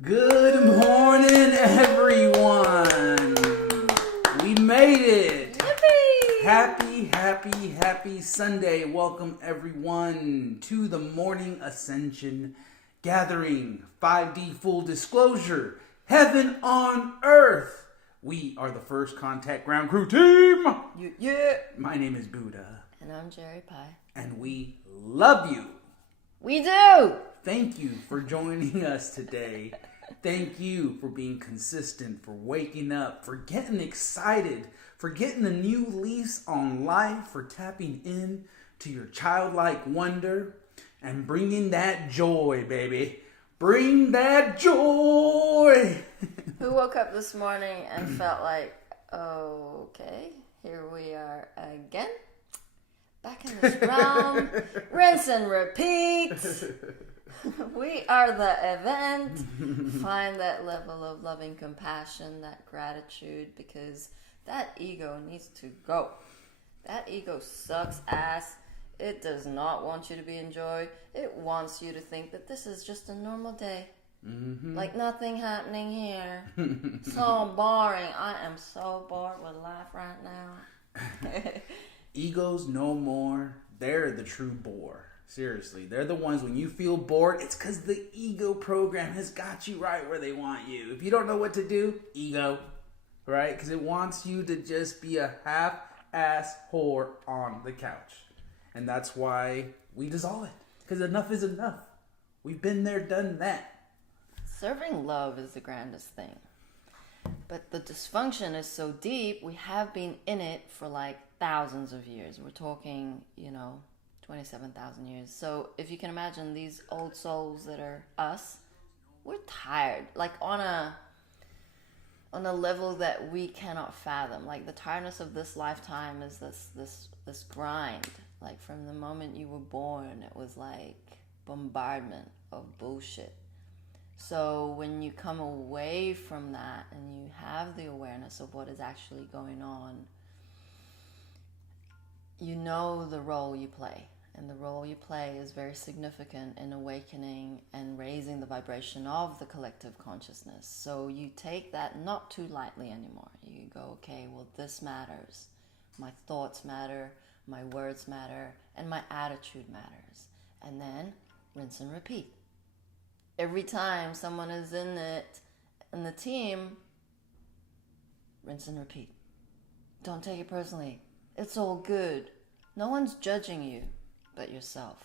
Good morning, everyone. We made it. Yippee! Happy Sunday. Welcome, everyone, to the morning Ascension gathering. 5D full disclosure. Heaven on earth. We are the First Contact Ground Crew team. Yeah. My name is Buddha. And I'm Jeri-Lee. And we love you. We do! Thank you for joining us today. Thank you for being consistent, for waking up, for getting excited, for getting a new lease on life, for tapping in to your childlike wonder and bringing that joy, baby. Bring that joy. Who woke up this morning and felt like, okay, here we are again. Back in this realm. Rinse and repeat. We are the event. Find that level of loving compassion, that gratitude, because that ego needs to go. That ego sucks ass. It does not want you to be in joy. It wants you to think that this is just a normal day. Mm-hmm. Like nothing happening here. So boring. I am so bored with life right now. Egos no more. They're the true bore. Seriously, they're the ones when you feel bored, it's because the ego program has got you right where they want you. If you don't know what to do, ego, right? Because it wants you to just be a half-ass whore on the couch. And that's why we dissolve it. Because enough is enough. We've been there, done that. Serving love is the grandest thing. But the dysfunction is so deep, we have been in it for like thousands of years. We're talking, 27,000 years. So if you can imagine these old souls that are us, we're tired. Like on a level that we cannot fathom. Like the tiredness of this lifetime is this grind. Like from the moment you were born, it was like bombardment of bullshit. So when you come away from that and you have the awareness of what is actually going on, you know the role you play. And the role you play is very significant in awakening and raising the vibration of the collective consciousness. So you take that not too lightly anymore. You go, okay, well, this matters. My thoughts matter, my words matter, and my attitude matters. And then rinse and repeat. Every time someone is in the team, rinse and repeat. Don't take it personally. It's all good. No one's judging you but yourself.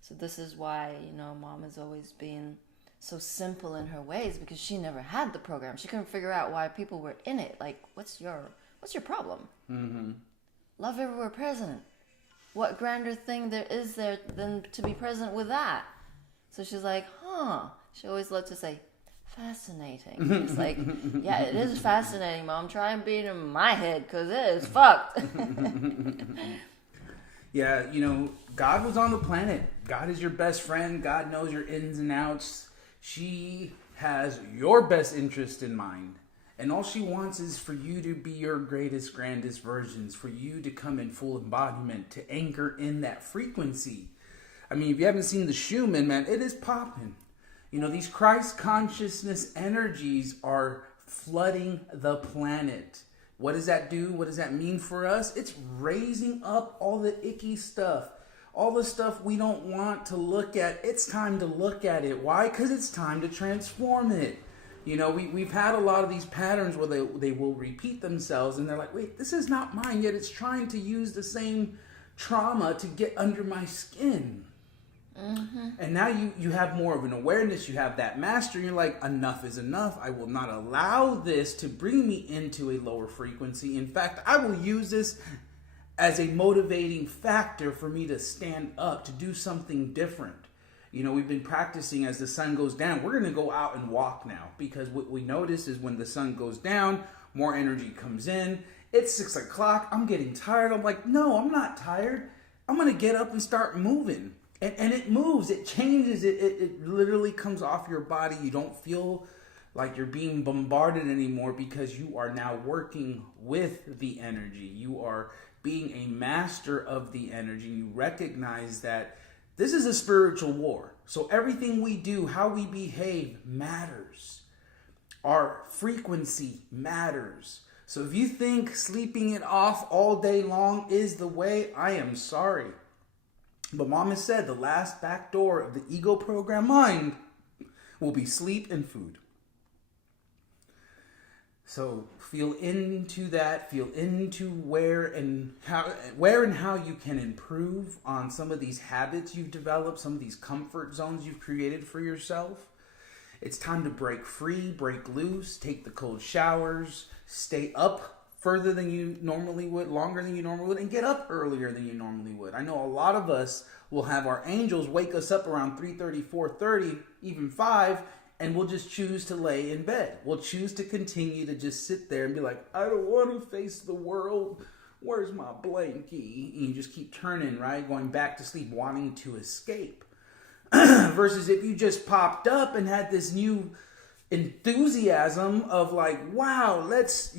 So this is why, Mom has always been so simple in her ways, because she never had the program. She couldn't figure out why people were in it. Like, what's your problem? Mm-hmm. Love everywhere present. What grander thing there is there than to be present with that? So she's like, She always loved to say, fascinating. It's like, yeah, it is fascinating, Mom. Try and beat it in my head, because it is fucked. Yeah, God was on the planet. God is your best friend. God knows your ins and outs. She has your best interest in mind. And all she wants is for you to be your greatest, grandest versions, for you to come in full embodiment, to anchor in that frequency. I mean, if you haven't seen the Schumann, man, it is popping. These Christ consciousness energies are flooding the planet. What does that do? What does that mean for us? It's raising up all the icky stuff. All the stuff we don't want to look at. It's time to look at it. Why? Because it's time to transform it. We've had a lot of these patterns where they will repeat themselves and they're like, wait, this is not mine, yet it's trying to use the same trauma to get under my skin. Mm-hmm. And now you have more of an awareness, you have that mastery, you're like, enough is enough. I will not allow this to bring me into a lower frequency. In fact, I will use this as a motivating factor for me to stand up, to do something different. We've been practicing as the sun goes down. We're going to go out and walk now, because what we notice is when the sun goes down, more energy comes in. It's 6 o'clock. I'm getting tired. I'm like, no, I'm not tired. I'm going to get up and start moving. And it moves, it changes, it literally comes off your body. You don't feel like you're being bombarded anymore, because you are now working with the energy. You are being a master of the energy. You recognize that this is a spiritual war. So everything we do, how we behave matters. Our frequency matters. So if you think sleeping it off all day long is the way, I am sorry. But Mom has said the last back door of the ego program mind will be sleep and food. So feel into that, feel into where and how you can improve on some of these habits you've developed, some of these comfort zones you've created for yourself. It's time to break free, break loose, take the cold showers, stay up further than you normally would, longer than you normally would, and get up earlier than you normally would. I know a lot of us will have our angels wake us up around 3:30, 4:30, even 5, and we'll just choose to lay in bed. We'll choose to continue to just sit there and be like, I don't want to face the world. Where's my blankie? And you just keep turning, right? Going back to sleep, wanting to escape. Versus if you just popped up and had this new enthusiasm of like, wow, let's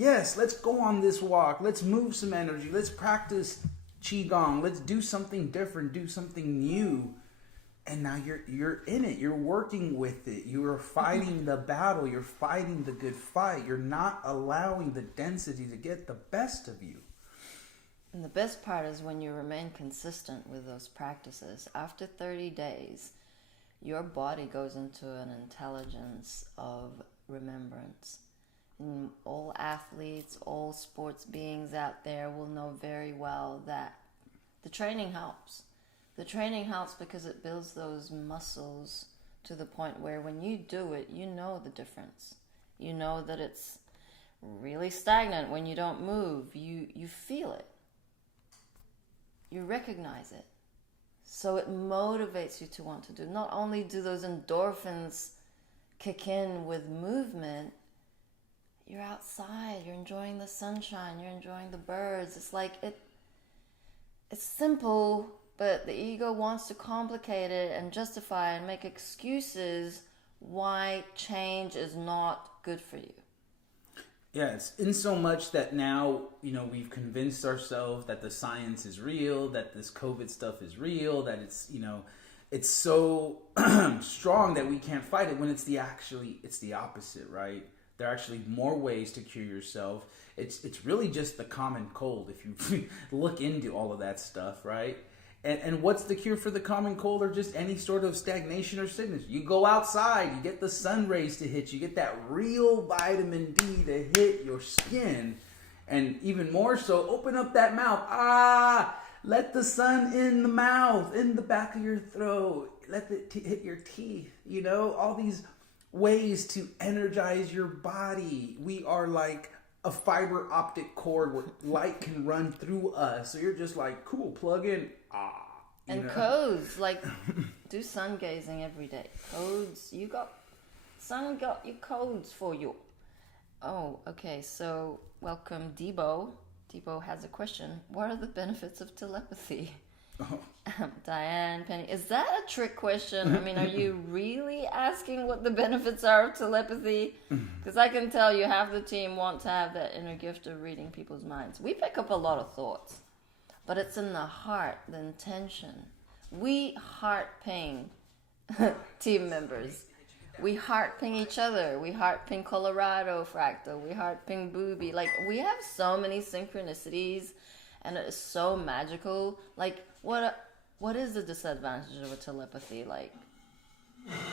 go on this walk. Let's move some energy. Let's practice Qigong. Let's do something different, do something new. And now you're in it. You're working with it. You're fighting the battle. You're fighting the good fight. You're not allowing the density to get the best of you. And the best part is when you remain consistent with those practices. After 30 days, your body goes into an intelligence of remembrance. And all athletes, all sports beings out there will know very well that the training helps. The training helps because it builds those muscles to the point where when you do it, you know the difference. You know that it's really stagnant when you don't move. You feel it. You recognize it. So it motivates you to want to do. Not only do those endorphins kick in with movement, you're outside, you're enjoying the sunshine, you're enjoying the birds. It's like it's simple, but the ego wants to complicate it and justify and make excuses why change is not good for you. Yeah, it's in so much that now, we've convinced ourselves that the science is real, that this COVID stuff is real, that it's so strong that we can't fight it when it's the opposite, right? There are actually more ways to cure yourself. It's really just the common cold if you look into all of that stuff, right? And what's the cure for the common cold or just any sort of stagnation or sickness? You go outside, you get the sun rays to hit you, get that real vitamin D to hit your skin. And even more so, open up that mouth. Let the sun in the mouth, in the back of your throat. Let it hit your teeth, all these ways to energize your body. We are like a fiber optic cord where light can run through us. So you're just like, cool, plug in. And codes, like do sun gazing every day. Codes, sun got your codes for you. Oh, okay, so welcome Debo. Debo has a question. What are the benefits of telepathy? Oh. Diane, Penny, is that a trick question? I mean, are you really asking what the benefits are of telepathy? Because I can tell you half the team want to have that inner gift of reading people's minds. We pick up a lot of thoughts, but it's in the heart, the intention. We heart ping team members. We heart ping each other. We heart ping Colorado Fractal. We heart ping Booby. Like, we have so many synchronicities, and it is so magical. Like, what is the disadvantage of a telepathy, like,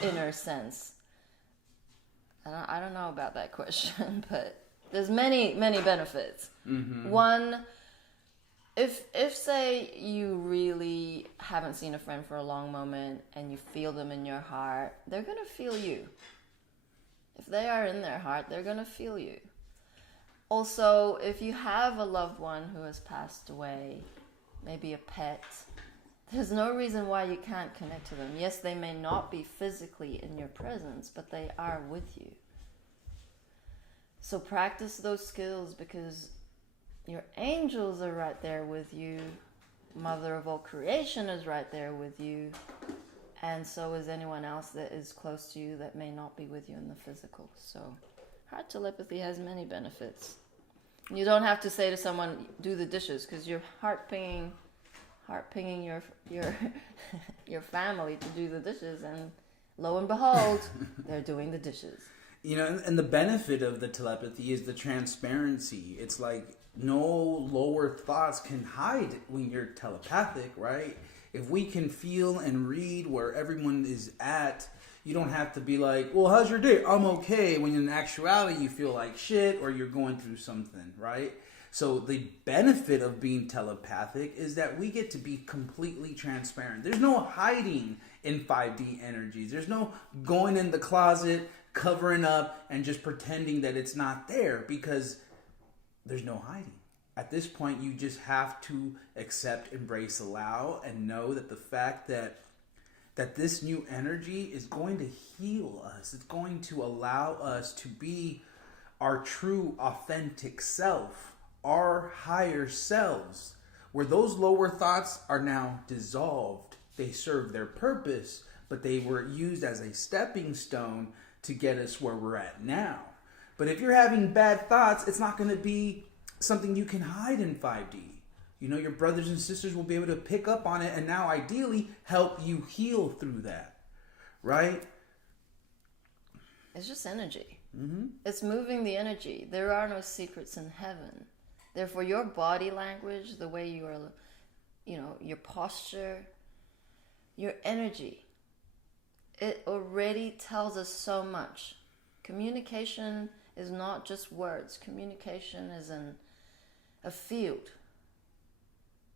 inner sense? I don't know about that question, but there's many benefits. Mm-hmm. One, if say you really haven't seen a friend for a long moment and you feel them in your heart, they're going to feel you. If they are in their heart, they're going to feel you. Also, if you have a loved one who has passed away, maybe a pet, there's no reason why you can't connect to them. Yes, they may not be physically in your presence, but they are with you. So practice those skills because your angels are right there with you. Mother of all creation is right there with you. And so is anyone else that is close to you that may not be with you in the physical. So heart telepathy has many benefits. You don't have to say to someone, do the dishes, because you're heart pinging heart pinging your family to do the dishes, and lo and behold, they're doing the dishes. You know, and the benefit of the telepathy is the transparency. It's like no lower thoughts can hide when you're telepathic, right? If we can feel and read where everyone is at, you don't have to be like, well, how's your day? I'm okay. When in actuality, you feel like shit or you're going through something, right? So the benefit of being telepathic is that we get to be completely transparent. There's no hiding in 5D energies. There's no going in the closet, covering up, and just pretending that it's not there, because there's no hiding. At this point, you just have to accept, embrace, allow, and know that the fact that this new energy is going to heal us. It's going to allow us to be our true, authentic self, our higher selves, where those lower thoughts are now dissolved. They serve their purpose, but they were used as a stepping stone to get us where we're at now. But if you're having bad thoughts, it's not going to be something you can hide in 5D. You know, your brothers and sisters will be able to pick up on it and now ideally help you heal through that, right? It's just energy. Mm-hmm. It's moving the energy. There are no secrets in heaven. Therefore, your body language, the way you are, you know, your posture, your energy, it already tells us so much. Communication is not just words. Communication is a field.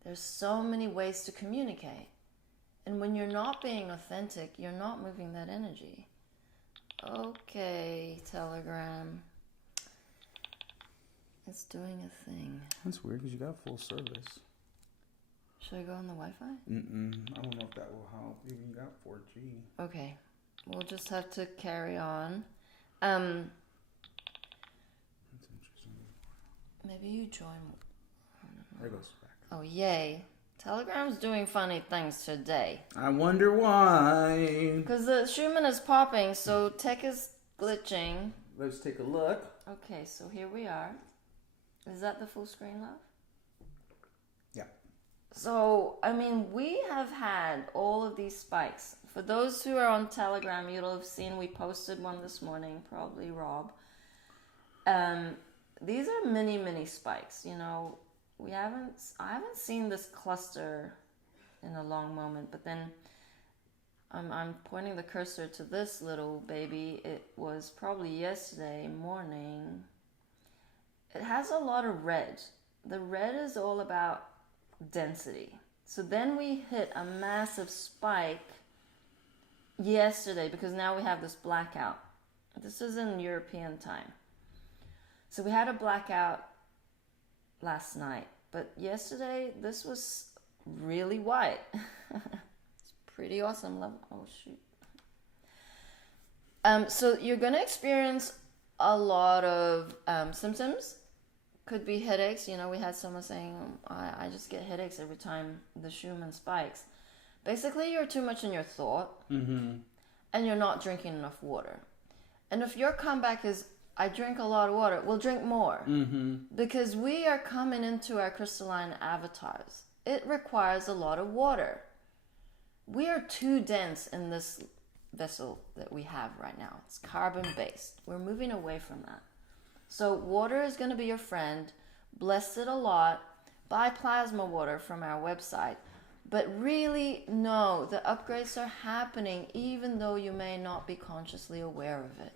There's so many ways to communicate. And when you're not being authentic, you're not moving that energy. Okay, Telegram. It's doing a thing. That's weird because you got full service. Should I go on the Wi-Fi? I don't know if that will help. You got 4G. Okay. We'll just have to carry on. That's interesting. Maybe you join. There goes back. Oh, yay. Telegram's doing funny things today. I wonder why. Because the Schumann is popping, so tech is glitching. Let's take a look. Okay, so here we are. Is that the full screen, love? Yeah. So, I mean, we have had all of these spikes. For those who are on Telegram, you'll have seen we posted one this morning, probably Rob. These are mini spikes, you know. I haven't seen this cluster in a long moment, but then I'm pointing the cursor to this little baby. It was probably yesterday morning. It has a lot of red. The red is all about density. So then we hit a massive spike yesterday because now we have this blackout. This is in European time. So we had a blackout last night, but yesterday this was really white. It's pretty awesome. Oh shoot. So you're gonna experience a lot of symptoms. Could be headaches. You know, we had someone saying, I just get headaches every time the Schumann spikes. Basically, you're too much in your thought, and you're not drinking enough water. And if your comeback is, I drink a lot of water, we'll drink more. Because we are coming into our crystalline avatars. It requires a lot of water. We are too dense in this vessel that we have right now. It's carbon-based. We're moving away from that. So water is going to be your friend. Bless it a lot. Buy plasma water from our website. But really, no, the upgrades are happening even though you may not be consciously aware of it.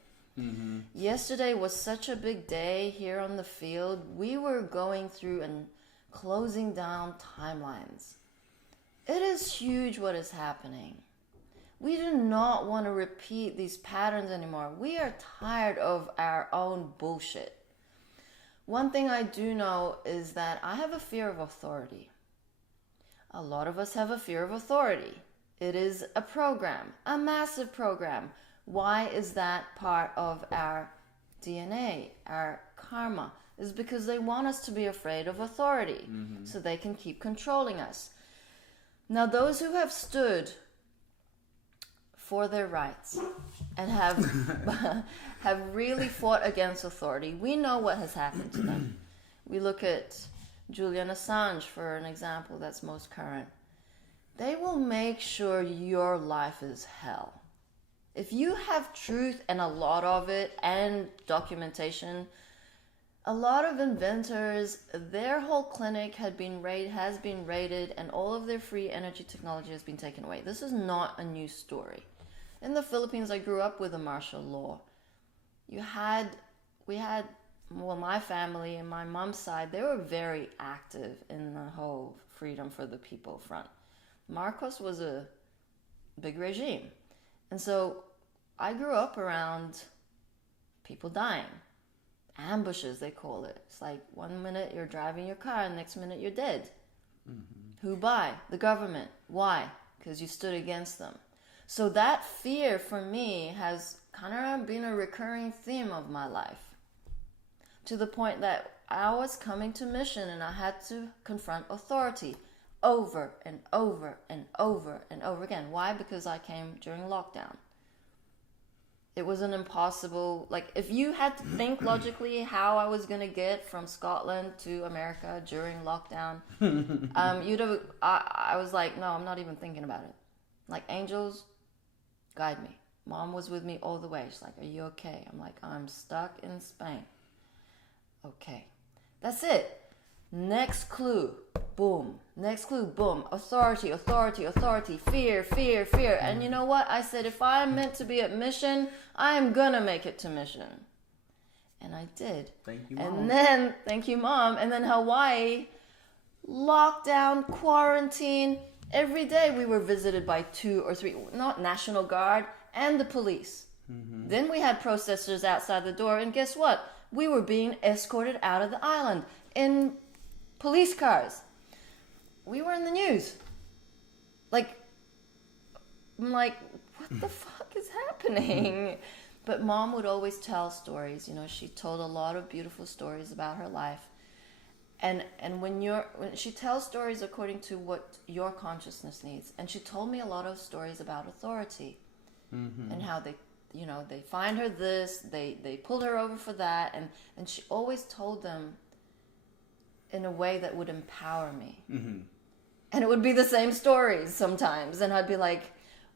Yesterday was such a big day here on the field. We were going through and closing down timelines. It is huge what is happening. We do not want to repeat these patterns anymore. We are tired of our own bullshit. One thing I do know is that I have a fear of authority. A lot of us have a fear of authority. It is a program, a massive program. Why is that part of our DNA, our karma? Is because they want us to be afraid of authority so they can keep controlling us. Now, those who have stood for their rights and have really fought against authority, we know what has happened to them. We look at Julian Assange for an example that's most current. they will make sure your life is hell. If you have truth and a lot of it and documentation, a lot of inventors, their whole clinic has been raided, and all of their free energy technology has been taken away. This is not a new story. In the Philippines, I grew up with a martial law. My family and my mom's side, they were very active in the whole freedom for the people front. Marcos was a big regime. And so I grew up around people dying. Ambushes, they call it. It's like 1 minute you're driving your car and next minute you're dead. Mm-hmm. Who by? The government. Why? Because you stood against them. So that fear for me has kind of been a recurring theme of my life. To the point that I was coming to mission and I had to confront authority over and over and over and over again. Why? Because I came during lockdown. It was an impossible, like, if you had to think logically how I was going to get from Scotland to America during lockdown, I was like, no, I'm not even thinking about it. Like, angels, guide me. Mom was with me all the way. She's like, are you okay? I'm like, I'm stuck in Spain. Okay. That's it. Next clue. Boom. Next clue. Boom. Authority, authority, authority. Fear, fear, fear. And you know what? I said, if I'm meant to be at mission, I'm gonna make it to mission. And I did. Thank you, Mom. And then, thank you, Mom. And then Hawaii, lockdown, quarantine. Every day we were visited by 2 or 3, not National Guard, and the police. Mm-hmm. Then we had protesters outside the door. And guess what? We were being escorted out of the island in police cars. We were in the news. Like, I'm like, what the fuck is happening? But Mom would always tell stories. You know, she told a lot of beautiful stories about her life. And when she tells stories according to what your consciousness needs. And she told me a lot of stories about authority. Mm-hmm. And how they find her this, they pulled her over for that, and she always told them in a way that would empower me. Mm-hmm. And it would be the same stories sometimes, and I'd be like,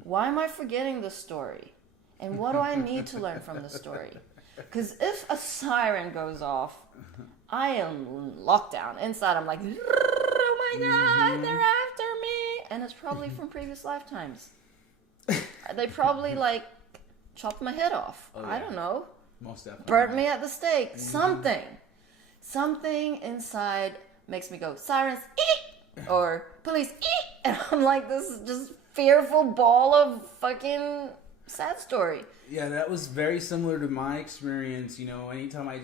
why am I forgetting this story? And what do I need to learn from the story? Because if a siren goes off, I am locked down. Inside, I'm like, oh my God, they're after me. And it's probably from previous lifetimes. They probably chopped my head off. Oh, yeah. I don't know. Most definitely. Burnt me at the stake. Mm-hmm. Something inside makes me go, sirens, eek! Or police, eek! And I'm like this just fearful ball of fucking sad story. Yeah, that was very similar to my experience. You know, anytime I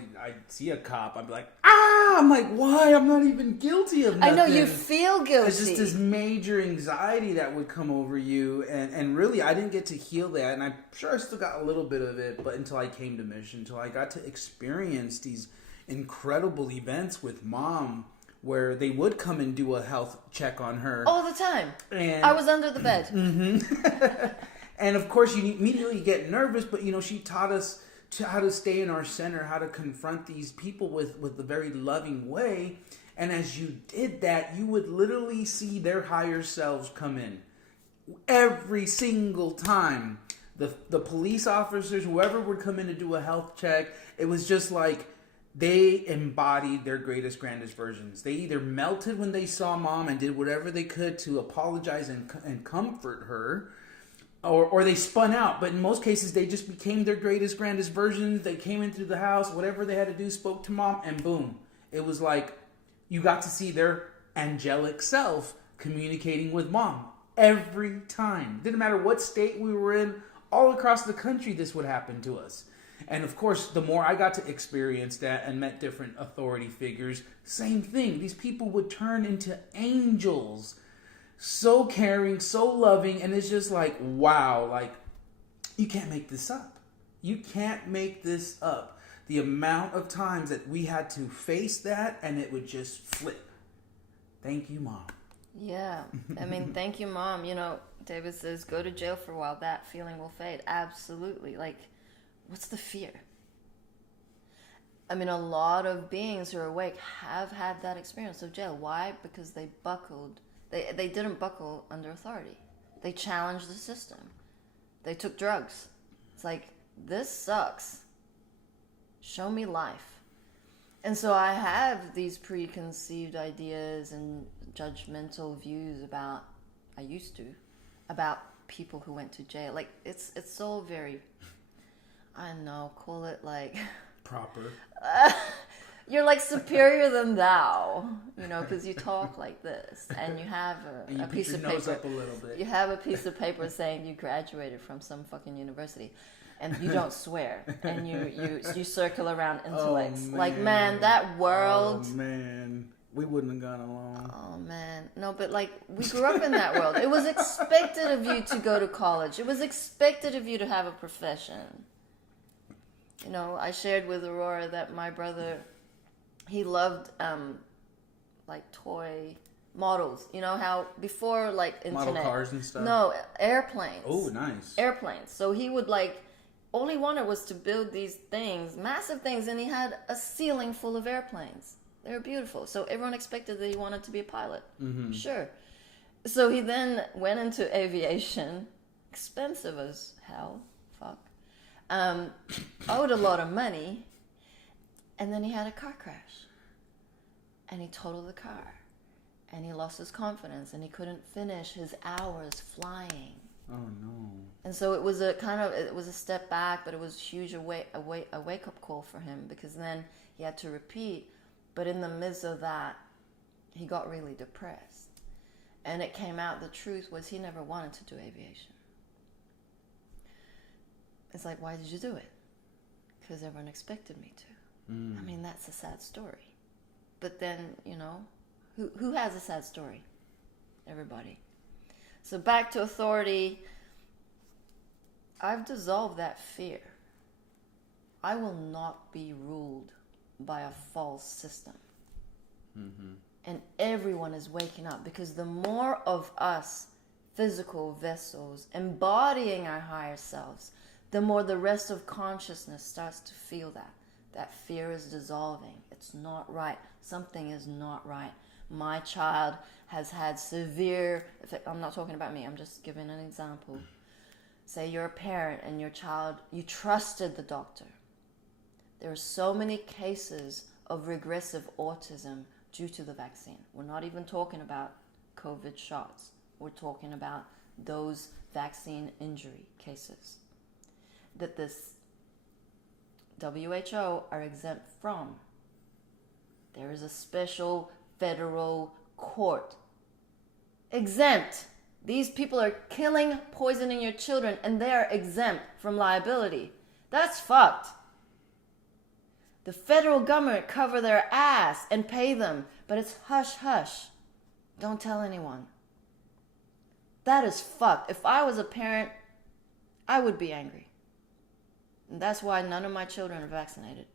see a cop, I'd be like, ah! I'm like, why? I'm not even guilty of nothing. I know, you feel guilty. It's just this major anxiety that would come over you. And really, I didn't get to heal that. And I'm sure I still got a little bit of it, but until I came to mission, until I got to experience these incredible events with Mom, where they would come and do a health check on her. All the time. And I was under the bed. Mm-hmm. And of course, you immediately get nervous, but she taught us how to stay in our center, how to confront these people with a very loving way. And as you did that, you would literally see their higher selves come in. Every single time. The police officers, whoever would come in to do a health check, it was just like they embodied their greatest, grandest versions. They either melted when they saw Mom and did whatever they could to apologize and comfort her, or they spun out. But in most cases, they just became their greatest, grandest versions. They came into the house, whatever they had to do, spoke to Mom, and boom. It was like you got to see their angelic self communicating with Mom every time. Didn't matter what state we were in, all across the country, this would happen to us. And of course, the more I got to experience that and met different authority figures, same thing. These people would turn into angels. So caring, so loving, and it's just like, wow, like, you can't make this up. You can't make this up. The amount of times that we had to face that, and it would just flip. Thank you, Mom. Yeah, I mean, thank you, Mom. David says, go to jail for a while, that feeling will fade. Absolutely. Like, what's the fear? I mean, a lot of beings who are awake have had that experience of jail. Why? Because they They didn't buckle under authority. They challenged the system. They took drugs. It's like, this sucks. Show me life. And so I have these preconceived ideas and judgmental views about people who went to jail. Like, it's so very, I don't know, call it like... Proper. You're like superior than thou, because you talk like this, and you have a piece of paper. Up a little bit. You have a piece of paper saying you graduated from some fucking university, and you don't swear, and you circle around intellects. Oh, like, man, that world. Oh man, we wouldn't have gone along. Oh man, no, but like, we grew up in that world. It was expected of you to go to college. It was expected of you to have a profession. I shared with Aurora that my brother, he loved like toy models. You know how before, like, internet, model cars and stuff. No, airplanes. Oh, nice. Airplanes. So he would, like, all he wanted was to build these things, massive things, and he had a ceiling full of airplanes. They were beautiful. So everyone expected that he wanted to be a pilot. Mm-hmm. Sure. So he then went into aviation, expensive as hell. Fuck. Owed a lot of money, and then he had a car crash, and he totaled the car, and he lost his confidence, and he couldn't finish his hours flying. Oh no! And so it was a step back, but it was huge a wake up call for him, because then he had to repeat. But in the midst of that, he got really depressed, and it came out, the truth was, he never wanted to do aviation. It's like, why did you do it? Because everyone expected me to. I mean, that's a sad story. But then, who has a sad story? Everybody. So back to authority. I've dissolved that fear. I will not be ruled by a false system. Mm-hmm. And everyone is waking up, because the more of us physical vessels embodying our higher selves, the more the rest of consciousness starts to feel that fear is dissolving. It's not right. Something is not right. My child has had severe, I'm not talking about me, I'm just giving an example. Say you're a parent and your child, you trusted the doctor. There are so many cases of regressive autism due to the vaccine. We're not even talking about COVID shots. We're talking about those vaccine injury cases that this WHO are exempt from. There is a special federal court. Exempt. These people are killing, poisoning your children, and they are exempt from liability. That's fucked. The federal government cover their ass and pay them, but it's hush hush. Don't tell anyone. That is fucked. If I was a parent, I would be angry. And that's why none of my children are vaccinated.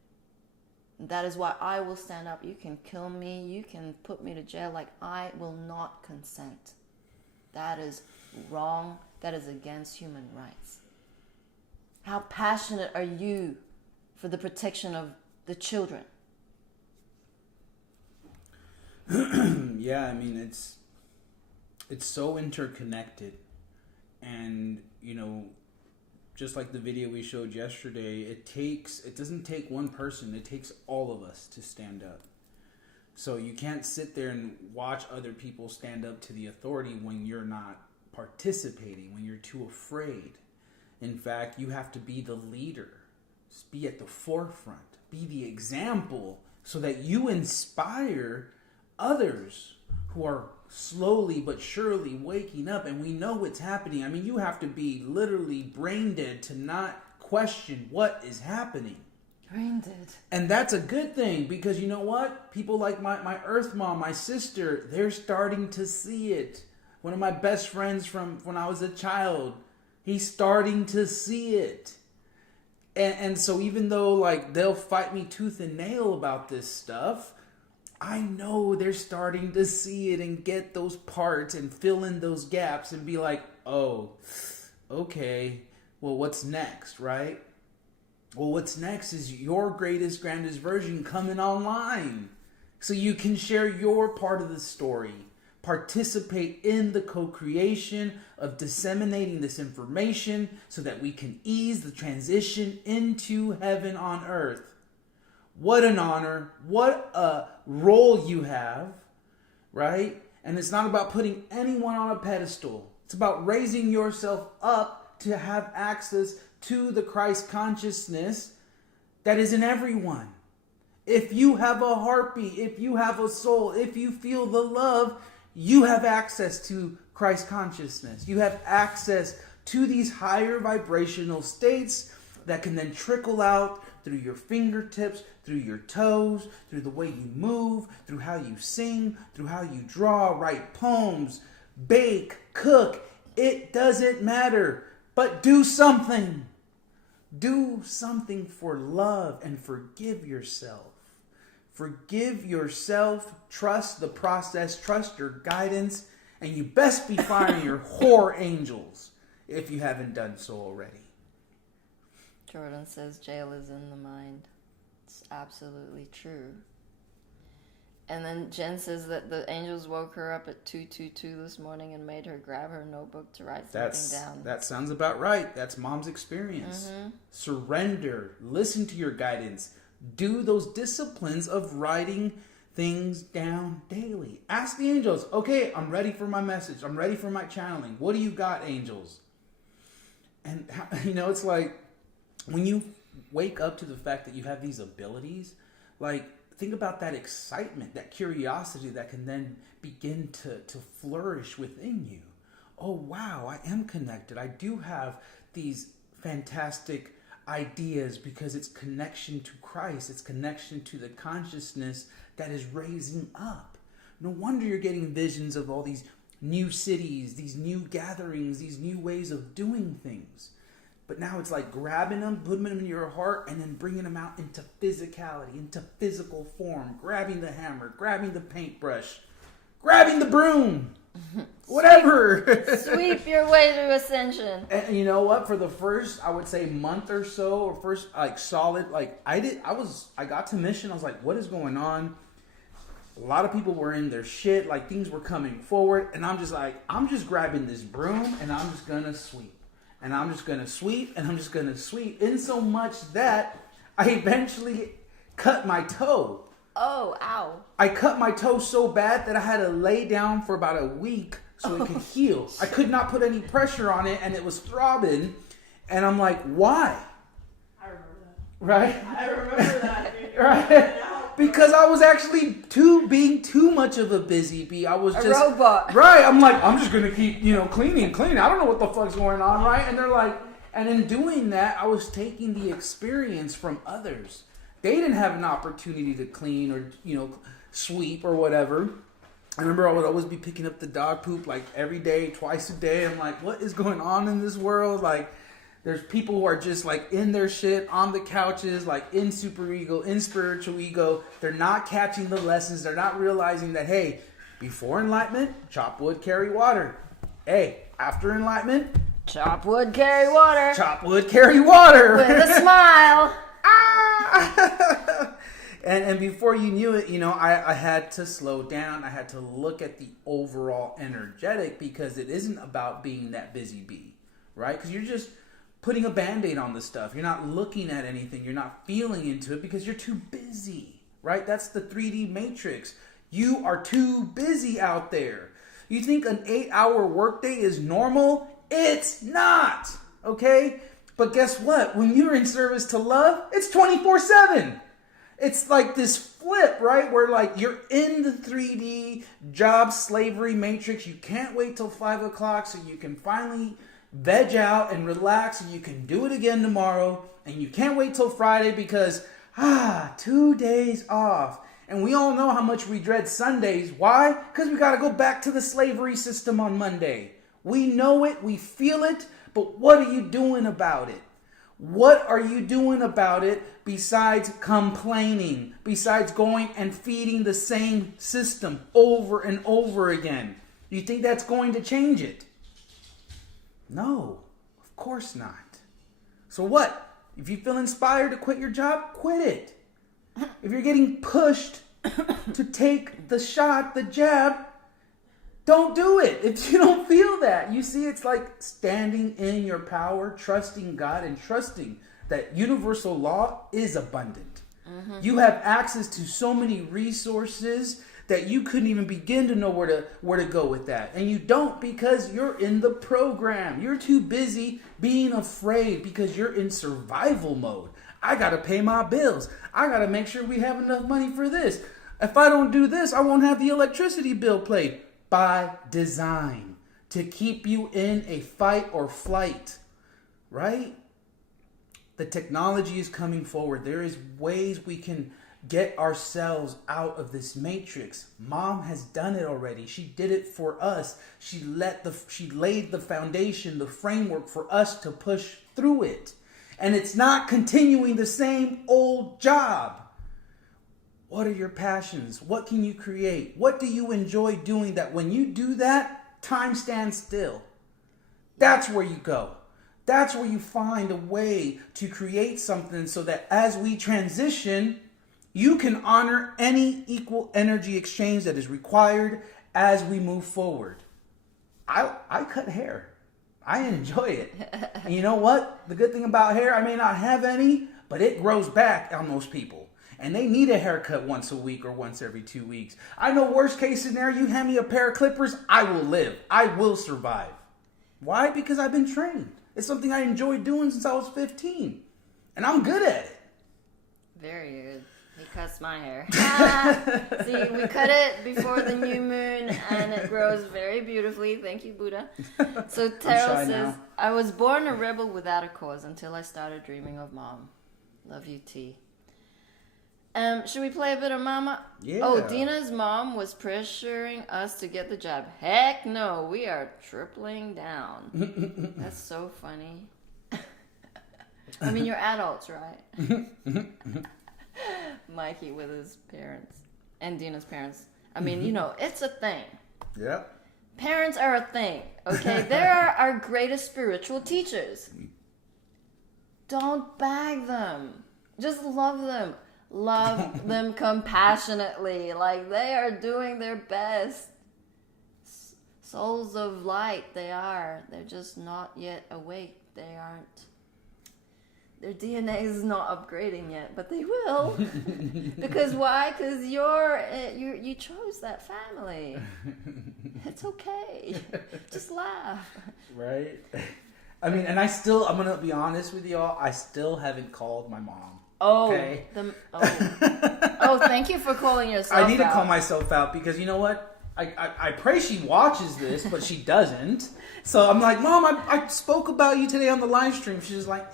And that is why I will stand up. You can kill me. You can put me to jail. Like, I will not consent. That is wrong. That is against human rights. How passionate are you for the protection of the children? Yeah, I mean, it's so interconnected. And, just like the video we showed yesterday, it doesn't take one person, it takes all of us to stand up. So you can't sit there and watch other people stand up to the authority when you're not participating, when you're too afraid. In fact, you have to be the leader, be at the forefront, be the example, so that you inspire others who are slowly but surely waking up. And we know what's happening. I mean, you have to be literally brain dead to not question what is happening. Brain dead. And that's a good thing, because you know what? People like my Earth Mom, my sister, they're starting to see it. One of my best friends from when I was a child, he's starting to see it. And so even though, like, they'll fight me tooth and nail about this stuff, I know they're starting to see it and get those parts and fill in those gaps and be like, oh, okay, well, what's next, right? Well, what's next is your greatest, grandest version coming online. So you can share your part of the story. participate in the co-creation of disseminating this information so that we can ease the transition into heaven on earth. What an honor. What a role you have, right? And it's not about putting anyone on a pedestal. It's about raising yourself up to have access to the Christ consciousness that is in everyone. If you have a heartbeat, if you have a soul, if you feel the love, you have access to Christ consciousness. You have access to these higher vibrational states that can then trickle out through your fingertips, through your toes, through the way you move, through how you sing, through how you draw, write poems, bake, cook. It doesn't matter, but do something. Do something for love and forgive yourself. Forgive yourself, trust the process, trust your guidance, and you best be firing your whore angels if you haven't done so already. Jordan says jail is in the mind. It's absolutely true. And then Jen says that the angels woke her up at 2:22 this morning and made her grab her notebook to write something down. That sounds about right. That's mom's experience. Mm-hmm. Surrender. Listen to your guidance. Do those disciplines of writing things down daily. Ask the angels, okay, I'm ready for my message. I'm ready for my channeling. What do you got, angels? And, it's like when you wake up to the fact that you have these abilities, like, think about that excitement, that curiosity that can then begin to flourish within you. Oh, wow, I am connected. I do have these fantastic ideas because it's connection to Christ. It's connection to the consciousness that is raising up. No wonder you're getting visions of all these new cities, these new gatherings, these new ways of doing things. But now it's like grabbing them, putting them in your heart, and then bringing them out into physicality, into physical form, grabbing the hammer, grabbing the paintbrush, grabbing the broom, whatever. Sweep your way to ascension. And you know what? For the first, I would say, month or so, or first, solid, I got to mission. I was like, what is going on? A lot of people were in their shit, things were coming forward, and I'm just grabbing this broom, and I'm just gonna sweep. And I'm just going to sweep, and I'm just going to sweep. In so much that I eventually cut my toe. Oh, ow. I cut my toe so bad that I had to lay down for about a week so it could heal. I could not put any pressure on it, and it was throbbing. And I'm like, why? I remember that. Right? I remember that. Right? Because I was actually being too much of a busy bee. I was just a robot. Right. I'm like, I'm just gonna keep, cleaning. I don't know what the fuck's going on, right? And they're like, and in doing that, I was taking the experience from others. They didn't have an opportunity to clean or, sweep or whatever. I remember I would always be picking up the dog poop every day, twice a day. I'm like, what is going on in this world? There's people who are just in their shit on the couches, in super ego, in spiritual ego. They're not catching the lessons. They're not realizing that, hey, before enlightenment, chop wood, carry water. Hey, after enlightenment, chop wood, carry water. Chop wood, carry water. With a smile. Ah! And before you knew it, I had to slow down. I had to look at the overall energetic because it isn't about being that busy bee, right? Because you're just putting a Band-Aid on the stuff. You're not looking at anything. You're not feeling into it because you're too busy, right? That's the 3D matrix. You are too busy out there. You think an 8-hour workday is normal? It's not, okay? But guess what? When you're in service to love, it's 24/7. It's like this flip, right? Where you're in the 3D job slavery matrix. You can't wait till 5 o'clock so you can finally veg out and relax, and you can do it again tomorrow. And you can't wait till Friday because 2 days off. And we all know how much we dread Sundays. Why? Because we got to go back to the slavery system on Monday. We know it, we feel it, but what are you doing about it? What are you doing about it besides complaining, besides going and feeding the same system over and over again? You think that's going to change it? No, of course not. So what? If you feel inspired to quit your job, quit it. If you're getting pushed to take the shot, the jab, don't do it. If you don't feel that, you see, it's like standing in your power, trusting God, and trusting that universal law is abundant. You have access to so many resources that you couldn't even begin to know where to go with that. And you don't, because you're in the program. You're too busy being afraid because you're in survival mode. I got to pay my bills. I got to make sure we have enough money for this. If I don't do this, I won't have the electricity bill paid. By design, to keep you in a fight or flight, right? The technology is coming forward. There is ways we can get ourselves out of this matrix. Mom has done it already. She did it for us. She laid the foundation, the framework for us to push through it. And it's not continuing the same old job. What are your passions? What can you create? What do you enjoy doing that when you do that, time stands still? That's where you go. That's where you find a way to create something so that as we transition, you can honor any equal energy exchange that is required as we move forward. I cut hair. I enjoy it. And you know what? The good thing about hair, I may not have any, but it grows back on most people. And they need a haircut once a week or once every 2 weeks. I know worst case scenario, you hand me a pair of clippers, I will live. I will survive. Why? Because I've been trained. It's something I enjoyed doing since I was 15. And I'm good at it. Very good. He cuts my hair. See, we cut it before the new moon and it grows very beautifully. Thank you, Buddha. So Terrell says, I was born a rebel without a cause until I started dreaming of mom. Love you, T. Should we play a bit of Mama? Yeah. Oh, Dina's mom was pressuring us to get the job. Heck no, we are tripling down. That's so funny. I mean, you're adults, right? Mikey with his parents and Dina's parents. I mean, you know, it's a thing. Yep. Parents are a thing, okay? They're our greatest spiritual teachers. Don't bag them. Just love them. Love them compassionately. Like, they are doing their best. Souls of light, they are. They're just not yet awake. They aren't. Their DNA is not upgrading yet, but they will. Because why? Because you chose that family. It's okay. Just laugh. Right? I mean, and I'm going to be honest with y'all, I still haven't called my mom. Oh, okay? Thank you for calling yourself out. I need to call myself out because you know what? I pray she watches this, but she doesn't. So I'm like, Mom, I spoke about you today on the live stream. She's like,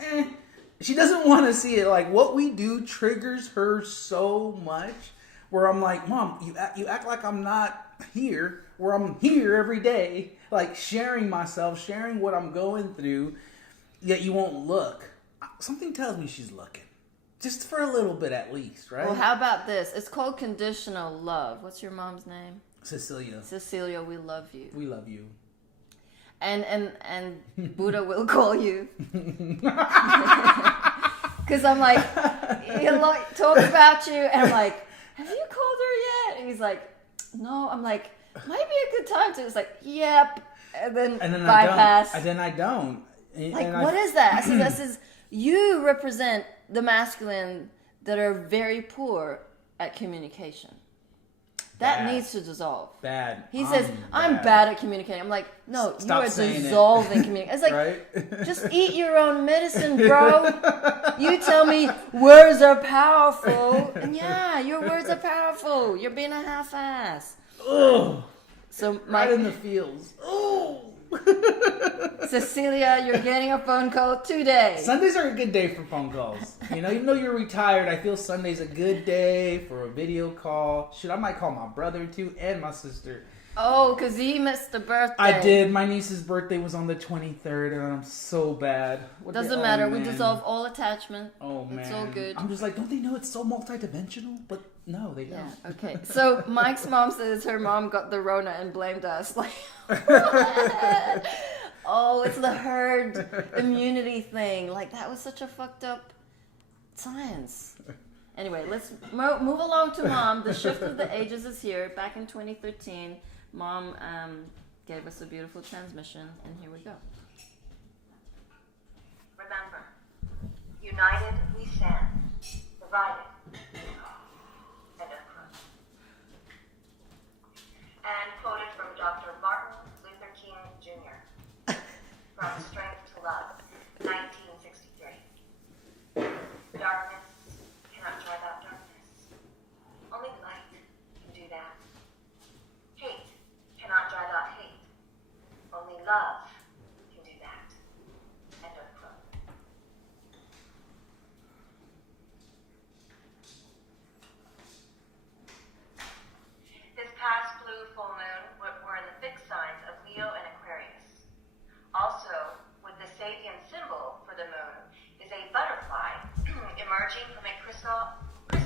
She doesn't want to see it. Like, what we do triggers her so much where I'm like, Mom, you act like I'm not here, where I'm here every day, like sharing myself, sharing what I'm going through, yet you won't look. Something tells me she's looking. Just for a little bit at least, right? Well, how about this? It's called conditional love. What's your mom's name? Cecilia. Cecilia, we love you. We love you. And Buddha will call you. Because I'm like, he'll like talk about you, and I'm like, have you called her yet? And he's like, no. I'm like, might be a good time to. It's like, yep. And then bypass. And then I don't. Like, what is that? I says, you represent the masculine that are very poor at communication. That needs to dissolve. Bad. He says, I'm bad at communicating. I'm like, no, you are dissolving communication. It's like, right? Just eat your own medicine, bro. You tell me words are powerful. And yeah, your words are powerful. You're being a half-ass. Ugh. So right in the feels. Oh. Cecilia, you're getting a phone call today. Sundays are a good day for phone calls. You know, even though you're retired, I feel Sunday's a good day for a video call. Shit, I might call my brother too and my sister. Oh, because he missed the birthday. I did. My niece's birthday was on the 23rd, and I'm so bad. Doesn't matter. We dissolve all attachment. Oh, man. It's all good. I'm just like, don't they know it's so multidimensional? But no, they don't. Yeah, okay. So Mike's mom says her mom got the Rona and blamed us. Like, oh, it's the herd immunity thing. Like, that was such a fucked up science. Anyway, let's move along to mom. The shift of the ages is here. Back in 2013, Mom gave us a beautiful transmission, and here we go. Remember, united we stand, divided we fall. End of quote. And quoted from Dr. Martin Luther King Jr. from Strength to Love, 1963. Darkness cannot drive out darkness. Only light can do that. Hate cannot drive out hate. Only love can do that. End of quote. This past blue full moon, we're in the fixed signs of Leo and Aquarius. Also, with the Sabian symbol for the moon is a butterfly emerging from a chrysalis. I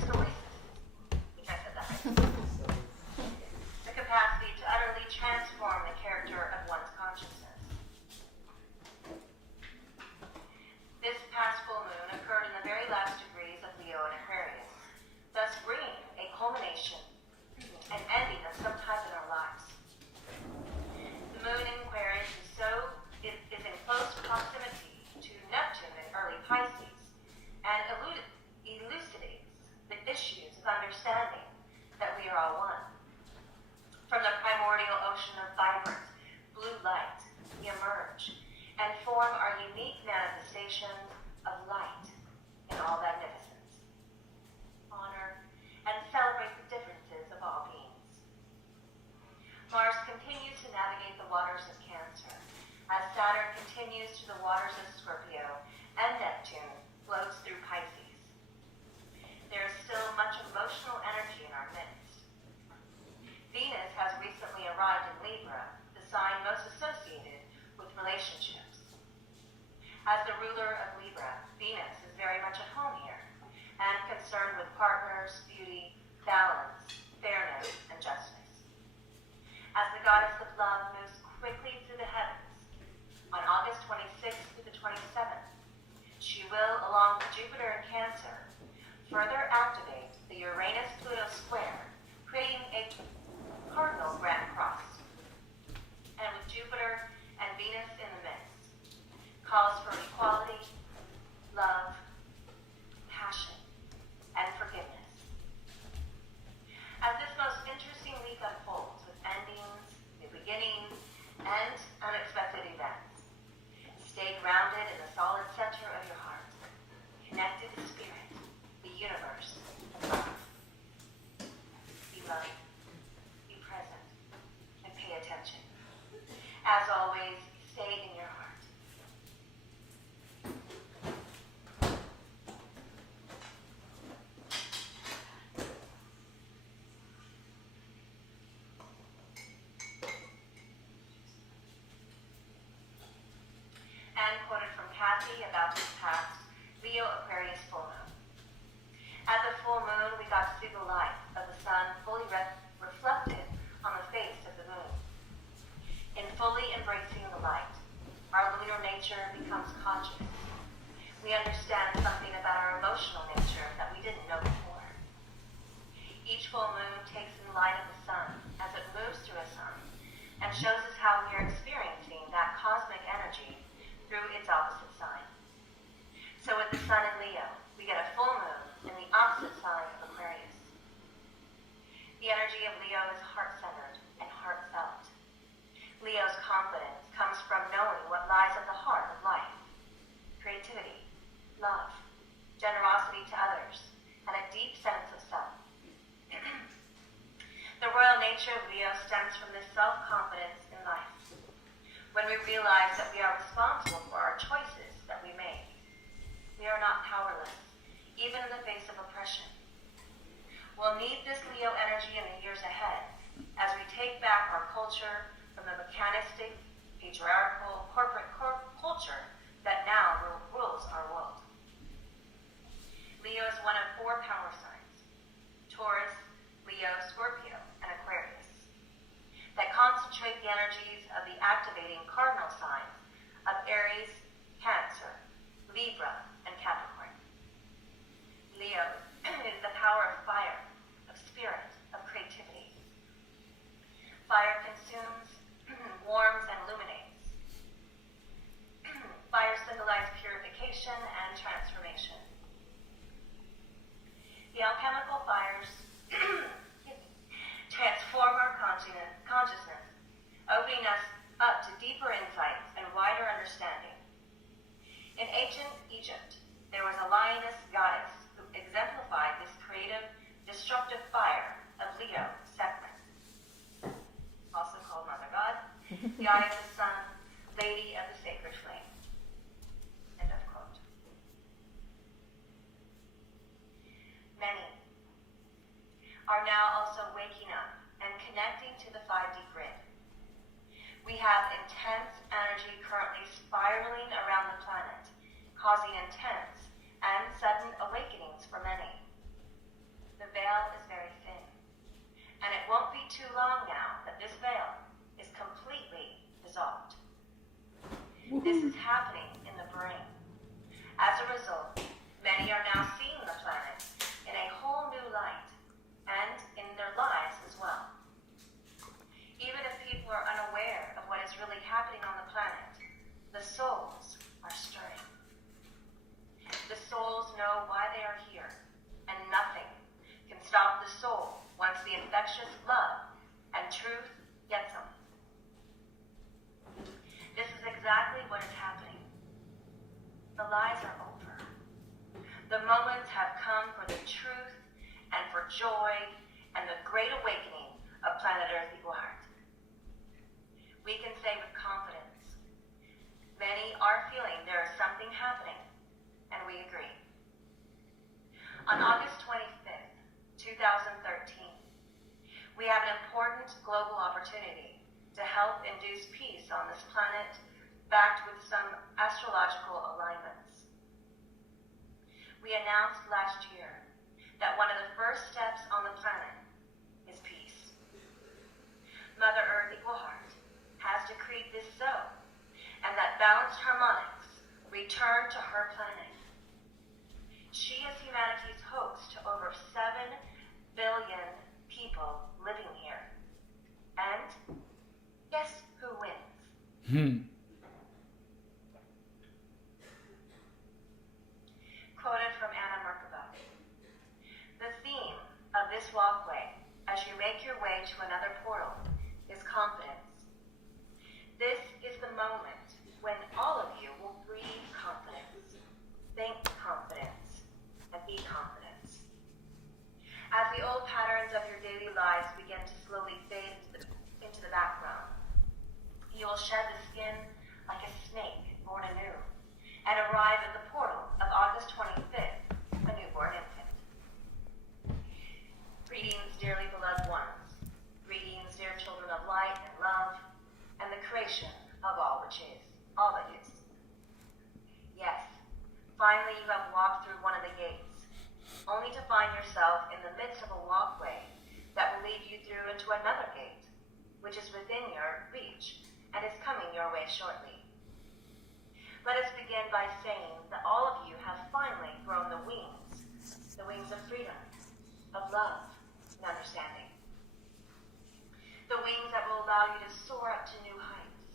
think I said that right. The capacity to utterly transform the character of one's consciousness. This past full moon occurred in the very last degrees of Leo and Aquarius, thus bringing a culmination and ending of some type in our lives. The moon in Aquarius is in close proximity to Neptune in early Pisces and elucidates the issues of understanding that we are all one. From the primordial ocean of vibrant blue light, we emerge and form our unique manifestations of light in all magnificence. Honor and celebrate the differences of all beings. Mars continues to navigate the waters of Cancer, as Saturn continues to the waters of Scorpio and Neptune flows through Pisces. There is still much emotional energy in our midst. Venus has recently arrived in Libra, the sign most associated with relationships. As the ruler of Libra, Venus is very much at home here and concerned with partners, beauty, balance, fairness, and justice. As the goddess of love moves quickly through the heavens, on August 26th through the 27th, she will, along with Jupiter in Cancer, further activate the Uranus-Pluto square, creating a cardinal grand cross. And with Jupiter and Venus in the midst, calls for equality, love, passion, and forgiveness. As this most interesting week unfolds with endings, new beginnings, and unexpected events, stay grounded in the solid center of your heart, connected to spirit, the universe, and love. Be loved, be present, and pay attention. As always, stay in your heart. And quoted from Kathy about this past Leo Aquarius full moon. At the full moon, we got to see the light of the sun fully reflected on the face of the moon. In fully embracing the light, our lunar nature becomes conscious. We understand something about our emotional nature that we didn't know before. Each full moon takes in the light of the sun as it moves through a sun and shows us how we are experiencing that cosmic energy through its opposite sign. So with the sun in Leo, we get a full moon in the opposite sign of Aquarius. The energy of Leo is heart-centered and heartfelt. Leo's confidence comes from knowing what lies at the heart of life: creativity, love, generosity to others, and a deep sense of self. The royal nature of Leo stems from this self-confidence in life. When we realize that we are responsible for our choices that we make, we are not powerless, even in the face of oppression. We'll need this Leo energy in the years ahead as we take back our culture from the mechanistic, patriarchal, corporate culture that now rules our world. Leo is one of 4 power signs: Taurus, Leo, Scorpio, and Aquarius, that concentrate the energies of the activating cardinal signs of Aries, Cancer, Libra, and Capricorn. Leo is the power of fire, of spirit, of creativity. Fire can transformation. The alchemical fires transform our consciousness, opening us up to deeper insights and wider understanding. In ancient Egypt, there was a lioness goddess who exemplified this creative, destructive fire of Leo, Sekhmet, also called Mother God, the eye of the sun, lady of the sacred flame. End of quote. Many are now also waking up and connecting to the 5D grid. We have intense energy currently spiraling around the planet, causing intense and sudden awakenings for many. The veil is very thin, and it won't be too long now that this veil is completely dissolved. This is happening in the brain. As a result, many are now seeing the planet in a whole new light, and in their lives as well. Even if people are unaware of what is really happening on the planet, the souls are stirring. The souls know why they are here, and nothing can stop the soul once the infectious love and truth gets them. This is exactly what is happening. The lies are over. The moments have come for the truth and for joy and the great awakening of planet Earth equal heart. We can say with confidence, many are feeling there is something happening, and we agree. On August 25th, 2013, we have an important global opportunity to help induce peace on this planet, backed with some astrological alignments. We announced last year that one of the first steps on the planet is peace. Mother Earth equal heart has decreed this so, and that balanced harmonics return to her planet. She is humanity's host to over 7 billion people living here. And guess who wins? Quoted from Anna Merkaba. The theme of this walkway, as you make your way to another portal, is confidence. This is the moment when all of you will breathe confidence, think confidence, and be confidence. As the old patterns of your daily lives begin to slowly fade into the background, you will shed the skin like a snake born anew and arrive at the portal of August 25th, a newborn infant. Greetings, dearly beloved ones. Greetings, dear children of light and love, and the creation of all which is, all that is. Yes, finally you have walked through one of the gates, only to find yourself in the midst of a walkway that will lead you through into another gate, which is within your reach and is coming your way shortly. Let us begin by saying that all of you have finally grown the wings of freedom, of love, and understanding. The wings that will allow you to soar up to new heights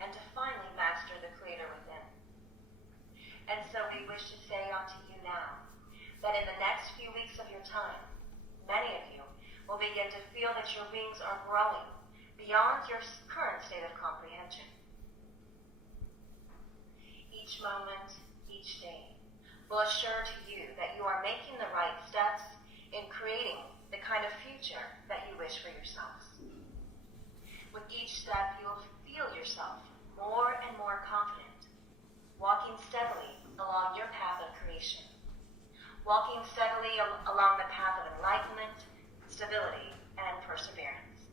and to finally master the Creator within. And so we wish to say unto you now that in the next few weeks of your time, many of you will begin to feel that your wings are growing beyond your current state of comprehension. Each moment, each day, will assure to you that you are making the right steps in creating the kind of future that you wish for yourselves. With each step, you will feel yourself more and more confident, walking steadily along your path of creation, walking steadily along the path of enlightenment, stability, and perseverance.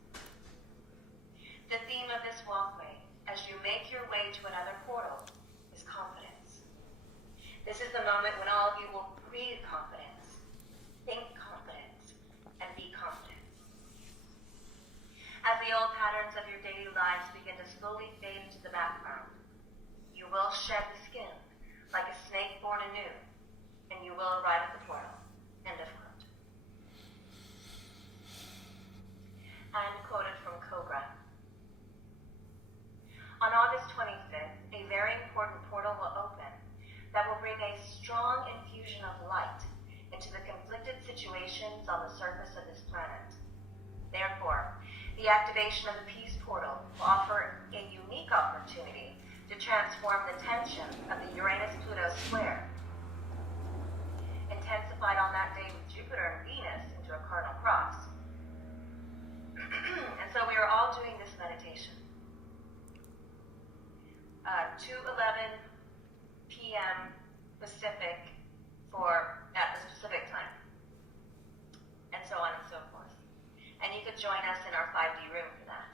The theme of this walkway, as you make your way to another portal, is confidence. This is the moment when all of you will breathe confidence, think confidence, and be confident. As the old patterns of your daily lives begin to slowly fade into the background, you will shed the skin like a snake born anew, and you will arrive at the portal. End of quote. And quoted from Cobra. On August 25th, a very important portal will open that will bring a strong situations on the surface of this planet. Therefore, the activation of the Peace Portal will offer a unique opportunity to transform the tension of the Uranus-Pluto square, intensified on that day with Jupiter and Venus into a cardinal cross. And so we are all doing this meditation. 2:11 p.m. Pacific at the specific time, and so on and so forth. And you could join us in our 5D room for that.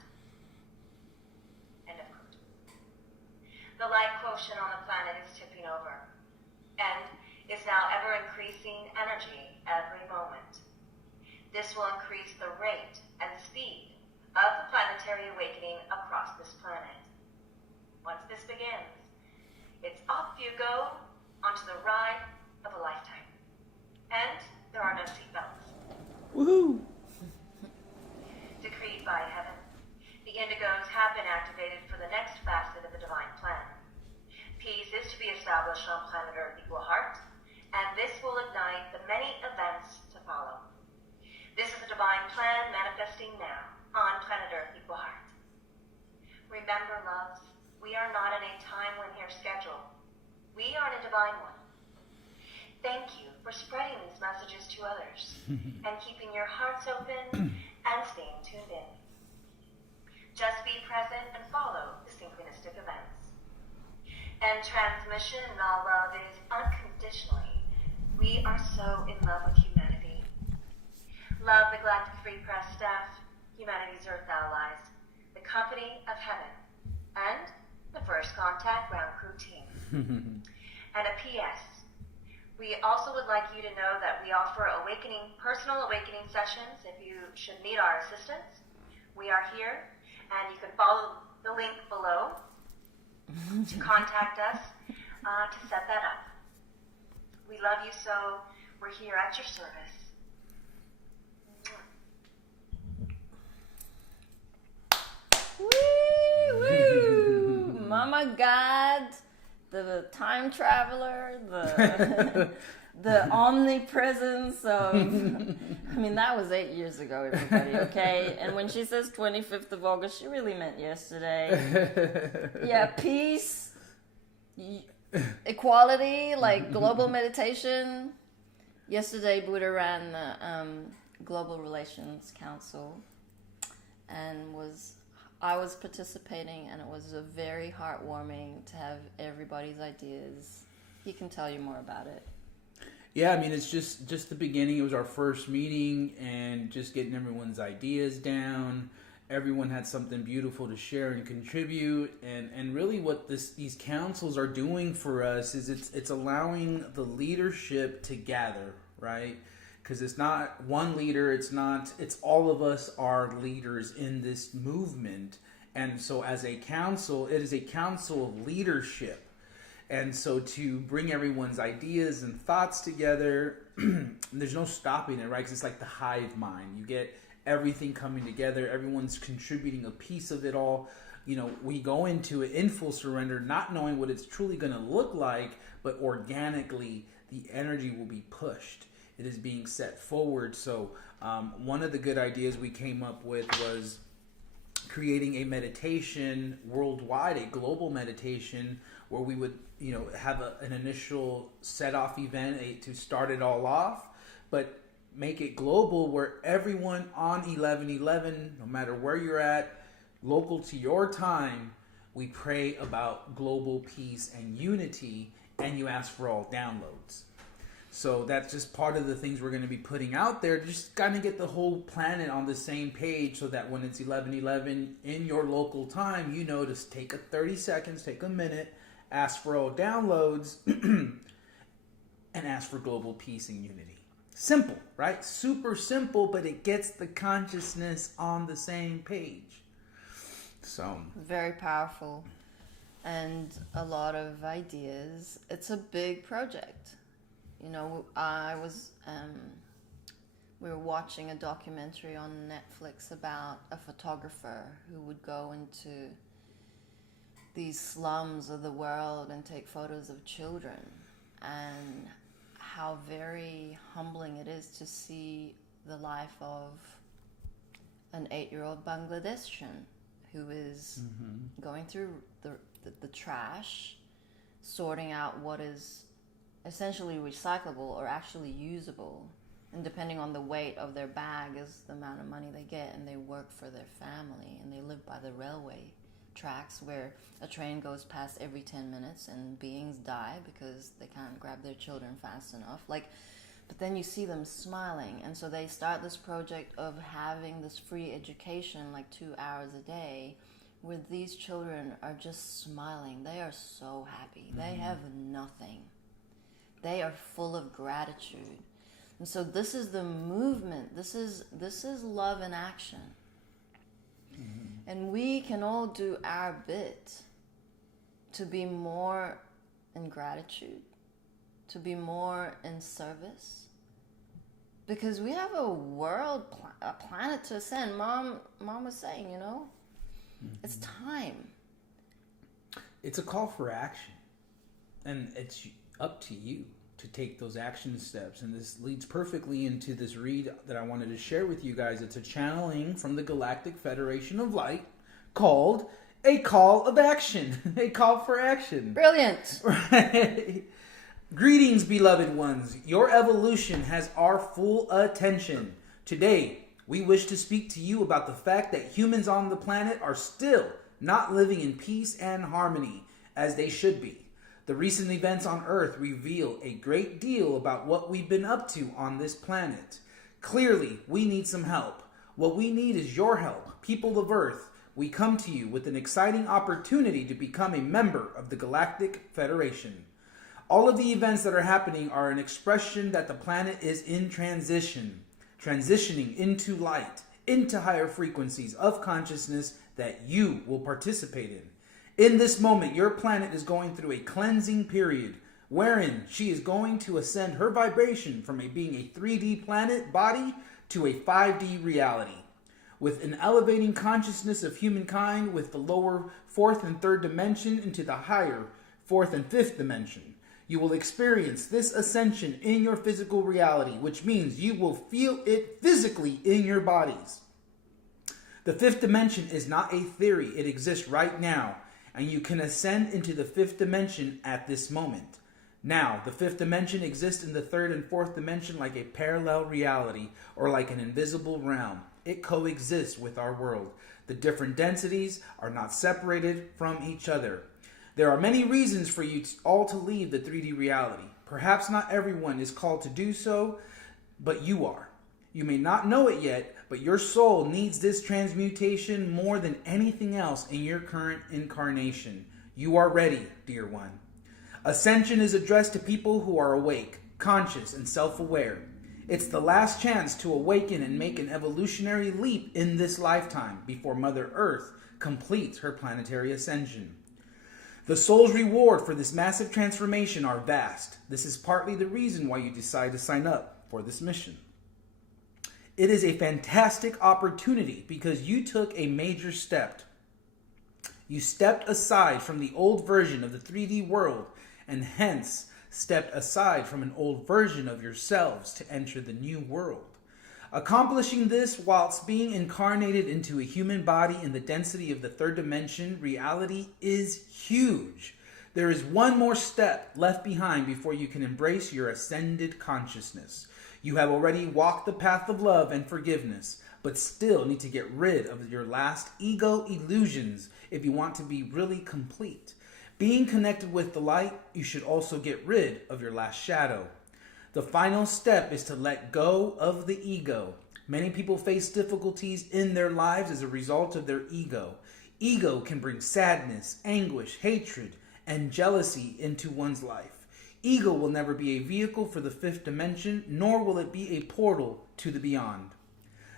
End of quote. The light quotient on the planet is tipping over, and is now ever increasing energy every moment. This will increase the rate and speed of the planetary awakening across this planet. Once this begins, it's off you go onto the ride of a lifetime. And there are no seatbelts. Woohoo! Decreed by heaven, the indigos have been activated for the next facet of the divine plan. Peace is to be established on planet Earth equal heart, and this will ignite the many events to follow. This is the divine plan manifesting now on planet Earth equal heart. Remember, loves, we are not in a time linear schedule. We are in a divine one. Thank you for spreading these messages to others and keeping your hearts open and staying tuned in. Just be present and follow the synchronistic events. And transmission in all love is unconditionally. We are so in love with humanity. Love the Galactic Free Press staff, humanity's Earth allies, the company of heaven, and the First Contact Ground Crew team. And a P.S. We also would like you to know that we offer personal awakening sessions if you should need our assistance. We are here, and you can follow the link below to contact us to set that up. We love you so. We're here at your service. Woo, woo. Mama God, the time traveler, the omnipresence of, I mean, that was 8 years ago, everybody, okay? And when she says 25th of August, she really meant yesterday. Yeah, peace, equality, like global meditation. Yesterday, Buddha ran the Global Relations Council, and I was participating, and it was very heartwarming to have everybody's ideas. He can tell you more about it. Yeah, I mean, it's just the beginning. It was our first meeting, and just getting everyone's ideas down. Everyone had something beautiful to share and contribute, and really what these councils are doing for us is it's allowing the leadership to gather, right? Because it's not one leader, it's all of us are leaders in this movement. And so as a council, it is a council of leadership. And so to bring everyone's ideas and thoughts together, there's no stopping it, right? Because it's like the hive mind. You get everything coming together. Everyone's contributing a piece of it all. You know, we go into it in full surrender, not knowing what it's truly going to look like, but organically the energy will be pushed. It is being set forward. So one of the good ideas we came up with was creating a meditation worldwide, a global meditation where we would, have an initial set-off event to start it all off, but make it global where everyone on 11/11, no matter where you're at, local to your time, we pray about global peace and unity, and you ask for all downloads. So that's just part of the things we're going to be putting out there, just kind of get the whole planet on the same page so that when it's 11/11 in your local time, to take 30 seconds, take a minute, ask for all downloads, and ask for global peace and unity. Simple, right? Super simple, but it gets the consciousness on the same page. So very powerful, and a lot of ideas. It's a big project. We were watching a documentary on Netflix about a photographer who would go into these slums of the world and take photos of children, and how how very humbling it is to see the life of an 8-year-old Bangladeshian who is going through the trash, sorting out what is essentially recyclable or actually usable. And depending on the weight of their bag is the amount of money they get, and they work for their family, and they live by the railway tracks where a train goes past every 10 minutes and beings die because they can't grab their children fast enough. But then you see them smiling, and so they start this project of having this free education, 2 hours a day, where these children are just smiling. They are so happy. They have nothing. They are full of gratitude. And so this is the movement. This is love in action. And we can all do our bit to be more in gratitude, to be more in service, because we have a world, a planet to ascend. Mom was saying, it's time. It's a call for action, and it's up to you to take those action steps. And this leads perfectly into this read that I wanted to share with you guys. It's a channeling from the Galactic Federation of Light called A Call of Action. A call for action. Brilliant. Right. Greetings, beloved ones. Your evolution has our full attention. Today, we wish to speak to you about the fact that humans on the planet are still not living in peace and harmony as they should be. The recent events on Earth reveal a great deal about what we've been up to on this planet. Clearly, we need some help. What we need is your help, people of Earth. We come to you with an exciting opportunity to become a member of the Galactic Federation. All of the events that are happening are an expression that the planet is in transitioning into light, into higher frequencies of consciousness that you will participate in. In this moment, your planet is going through a cleansing period wherein she is going to ascend her vibration from being a 3D planet body to a 5D reality, with an elevating consciousness of humankind with the lower 4th and 3rd dimension into the higher 4th and 5th dimension. You will experience this ascension in your physical reality, which means you will feel it physically in your bodies. The 5th dimension is not a theory. It exists right now. And you can ascend into the 5th dimension at this moment. Now, the 5th dimension exists in the 3rd and 4th dimension like a parallel reality or like an invisible realm. It coexists with our world. The different densities are not separated from each other. There are many reasons for you all to leave the 3D reality. Perhaps not everyone is called to do so, but you are. You may not know it yet, but your soul needs this transmutation more than anything else in your current incarnation. You are ready, dear one. Ascension is addressed to people who are awake, conscious, and self-aware. It's the last chance to awaken and make an evolutionary leap in this lifetime before Mother Earth completes her planetary ascension. The soul's reward for this massive transformation are vast. This is partly the reason why you decide to sign up for this mission. It is a fantastic opportunity because you took a major step. You stepped aside from the old version of the 3D world and hence stepped aside from an old version of yourselves to enter the new world. Accomplishing this whilst being incarnated into a human body in the density of the 3rd dimension reality is huge. There is one more step left behind before you can embrace your ascended consciousness. You have already walked the path of love and forgiveness, but still need to get rid of your last ego illusions if you want to be really complete. Being connected with the light, you should also get rid of your last shadow. The final step is to let go of the ego. Many people face difficulties in their lives as a result of their ego. Ego can bring sadness, anguish, hatred, and jealousy into one's life. Ego will never be a vehicle for the 5th dimension, nor will it be a portal to the beyond.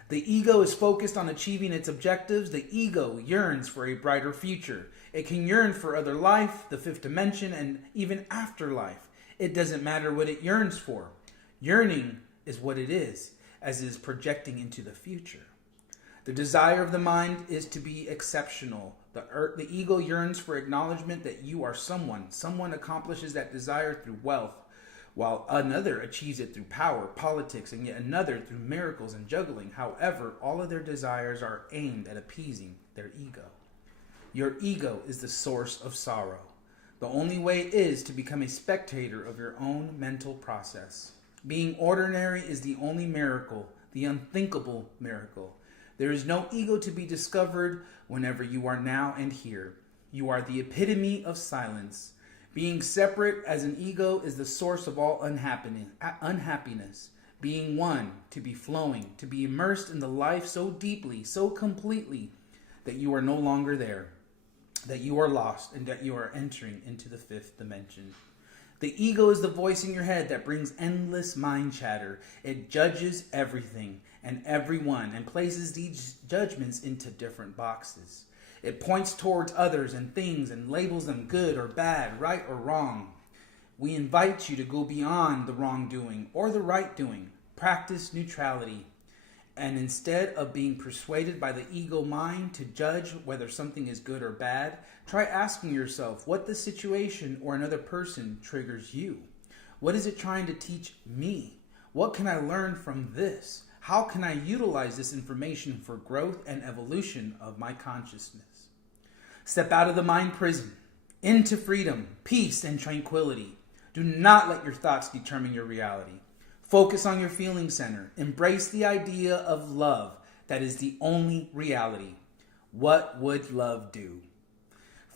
The ego is focused on achieving its objectives. The ego yearns for a brighter future. It can yearn for other life, the 5th dimension, and even afterlife. It doesn't matter what it yearns for. Yearning is what it is, as it is projecting into the future. The desire of the mind is to be exceptional. The ego yearns for acknowledgement that you are someone. Someone accomplishes that desire through wealth, while another achieves it through power, politics, and yet another through miracles and juggling. However, all of their desires are aimed at appeasing their ego. Your ego is the source of sorrow. The only way is to become a spectator of your own mental process. Being ordinary is the only miracle, the unthinkable miracle. There is no ego to be discovered whenever you are now and here. You are the epitome of silence. Being separate as an ego is the source of all unhappiness. Being one, to be flowing, to be immersed in the life so deeply, so completely, that you are no longer there, that you are lost, and that you are entering into the fifth dimension. The ego is the voice in your head that brings endless mind chatter. It judges everything and everyone and places these judgments into different boxes. It points towards others and things and labels them good or bad, right or wrong. We invite you to go beyond the wrongdoing or the right doing. Practice neutrality. And instead of being persuaded by the ego mind to judge whether something is good or bad, try asking yourself what the situation or another person triggers you. What is it trying to teach me? What can I learn from this? How can I utilize this information for growth and evolution of my consciousness? Step out of the mind prison, into freedom, peace, and tranquility. Do not let your thoughts determine your reality. Focus on your feeling center. Embrace the idea of love. That is the only reality. What would love do?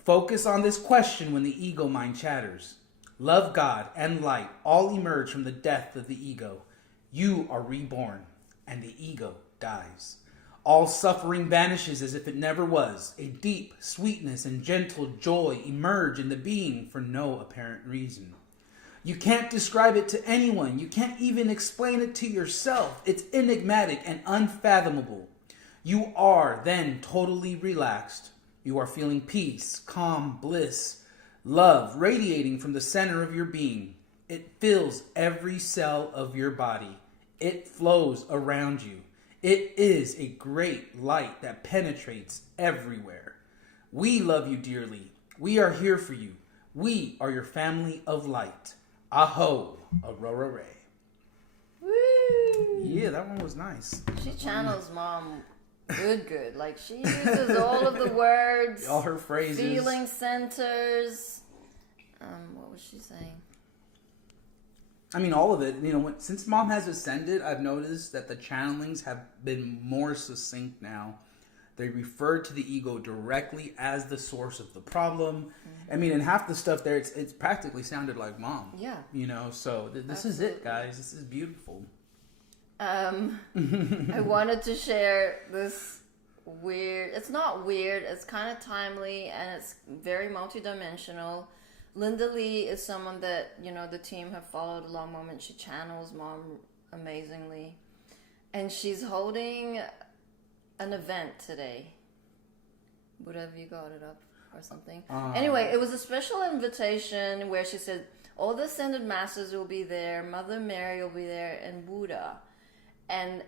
Focus on this question when the ego mind chatters. Love, God, and light all emerge from the death of the ego. You are reborn, and the ego dies. All suffering vanishes as if it never was. A deep sweetness and gentle joy emerge in the being for no apparent reason. You can't describe it to anyone. You can't even explain it to yourself. It's enigmatic and unfathomable. You are then totally relaxed. You are feeling peace, calm, bliss, love radiating from the center of your being. It fills every cell of your body. It flows around you. It is a great light that penetrates everywhere. We love you dearly. We are here for you. We are your family of light. Aho, Aurora Ray. Woo! Yeah, that one was nice. She channels mom good. Like, she uses all of the words. All her phrases. Feeling centers. What was she saying? I mean, all of it. You know, since Mom has ascended, I've noticed that the channelings have been more succinct now. They refer to the ego directly as the source of the problem. Mm-hmm. I mean, and half the stuff there, it's practically sounded like Mom. Yeah. You know, so this is it, guys. This is beautiful. I wanted to share this weird... It's not weird. It's kind of timely, and it's very multidimensional. Jeri-Lee is someone that, you know, the team have followed a long moment. She channels Mom amazingly. And she's holding an event today. Buddha, have you got it up or something? Anyway, it was a special invitation where she said all the ascended masters will be there, Mother Mary will be there, and Buddha. And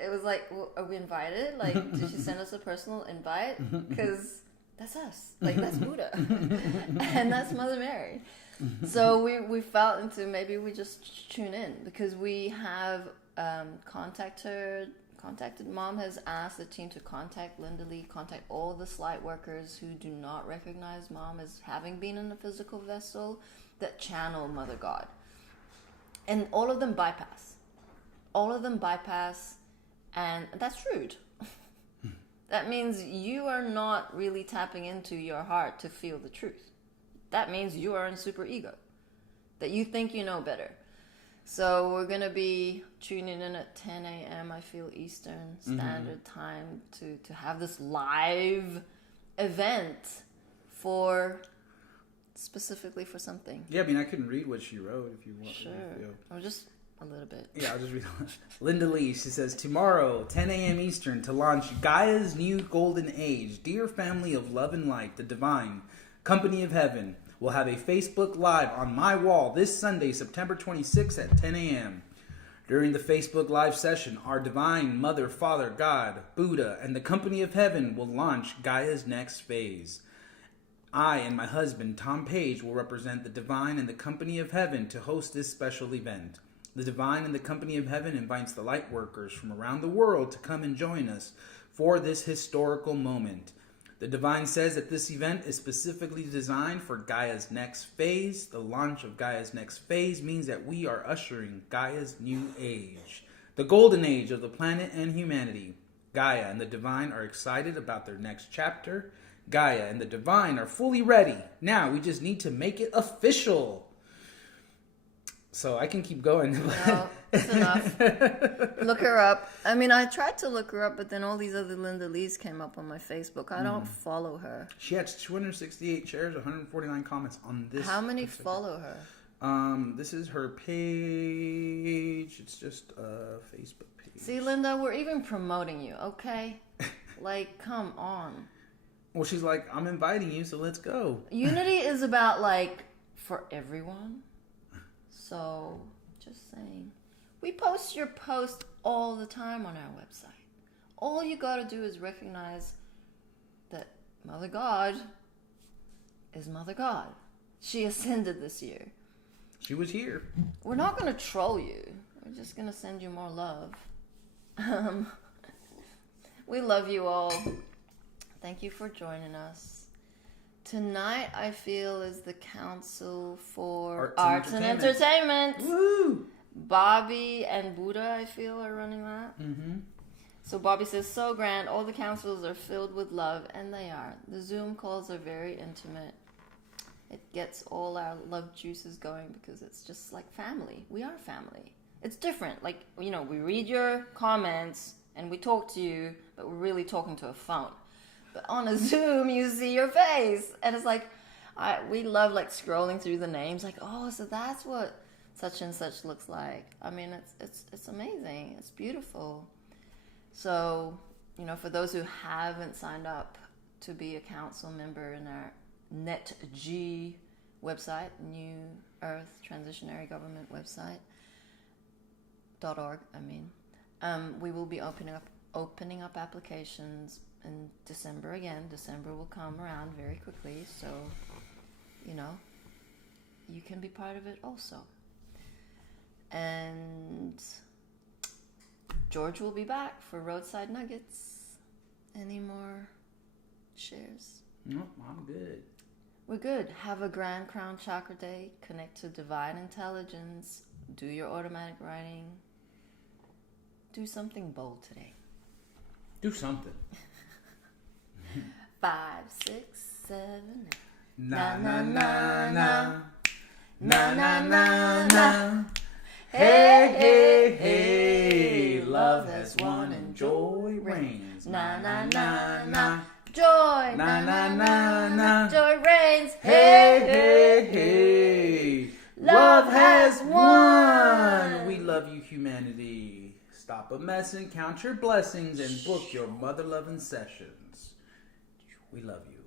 it was like, well, are we invited? Like, did she send us a personal invite? Because that's us. Like, that's Buddha. And that's Mother Mary. So we felt into maybe we just tune in, because we have contacted Mom has asked the team to contact Jeri-Lee, contact all the light workers who do not recognize Mom as having been in a physical vessel, that channel Mother God. And all of them bypass. And that's rude. That means you are not really tapping into your heart to feel the truth. That means you are in super ego, that you think you know better. So we're going to be tuning in at 10 a.m., I feel, Eastern Standard Time to have this live event specifically for something. Yeah, I mean, I can read what she wrote if you want. Sure. Or just a little bit. Yeah, I'll just read it. Jeri-Lee, she says, tomorrow, 10 a.m. Eastern, to launch Gaia's new golden age. Dear family of love and light, the divine company of heaven will have a Facebook Live on my wall this Sunday, September 26th at 10 a.m. During the Facebook Live session, our divine Mother, Father, God, Buddha, and the company of heaven will launch Gaia's next phase. I and my husband, Tom Page, will represent the Divine and the Company of Heaven to host this special event. The Divine and the Company of Heaven invites the light workers from around the world to come and join us for this historical moment. The Divine says that this event is specifically designed for Gaia's next phase. The launch of Gaia's next phase means that we are ushering Gaia's new age, the golden age of the planet and humanity. Gaia and the Divine are excited about their next chapter. Gaia and the Divine are fully ready. Now we just need to make it official. So I can keep going. No, it's enough. Look her up. I mean, I tried to look her up, but then all these other Linda Lees came up on my Facebook. I don't follow her. She had 268 shares, 149 comments on this. How many follow her? This is her page. It's just a Facebook page. See, Linda, we're even promoting you, okay? Like, come on. Well, she's like, I'm inviting you, so let's go. Unity is about, like, for everyone. So, just saying. We post your post all the time on our website. All you gotta do is recognize that Mother God is Mother God. She ascended this year. She was here. We're not gonna troll you. We're just gonna send you more love. We love you all. Thank you for joining us. Tonight, I feel, is the Council for Arts and Entertainment. Woo! Bobby and Buddha, I feel, are running that. Mm-hmm. So Bobby says, so grand. All the councils are filled with love, and they are. The Zoom calls are very intimate. It gets all our love juices going because it's just like family. We are family. It's different. Like, you know, we read your comments and we talk to you, but we're really talking to a phone. But on a Zoom, you see your face. And it's like, we love like scrolling through the names. Like, oh, so that's what such and such looks like. I mean, it's amazing. It's beautiful. So, you know, for those who haven't signed up to be a council member in our NetG website, New Earth Transitionary Government website, .org, we will be opening up applications in December again. December will come around very quickly, so, you know, you can be part of it also. And George will be back for Roadside Nuggets. Any more shares? No, I'm good. We're good. Have a Grand Crown Chakra Day. Connect to divine intelligence. Do your automatic writing. Do something bold today. Do something. 5, 6, 7, 8. Na na na na. Na na na na. Hey, hey, hey. Love has won and joy reigns. Na na na na. Joy. Na na na na. Joy reigns. Hey, hey, hey. Love has won. We love you, humanity. Stop a mess and count your blessings and book your mother-loving sessions. We love you.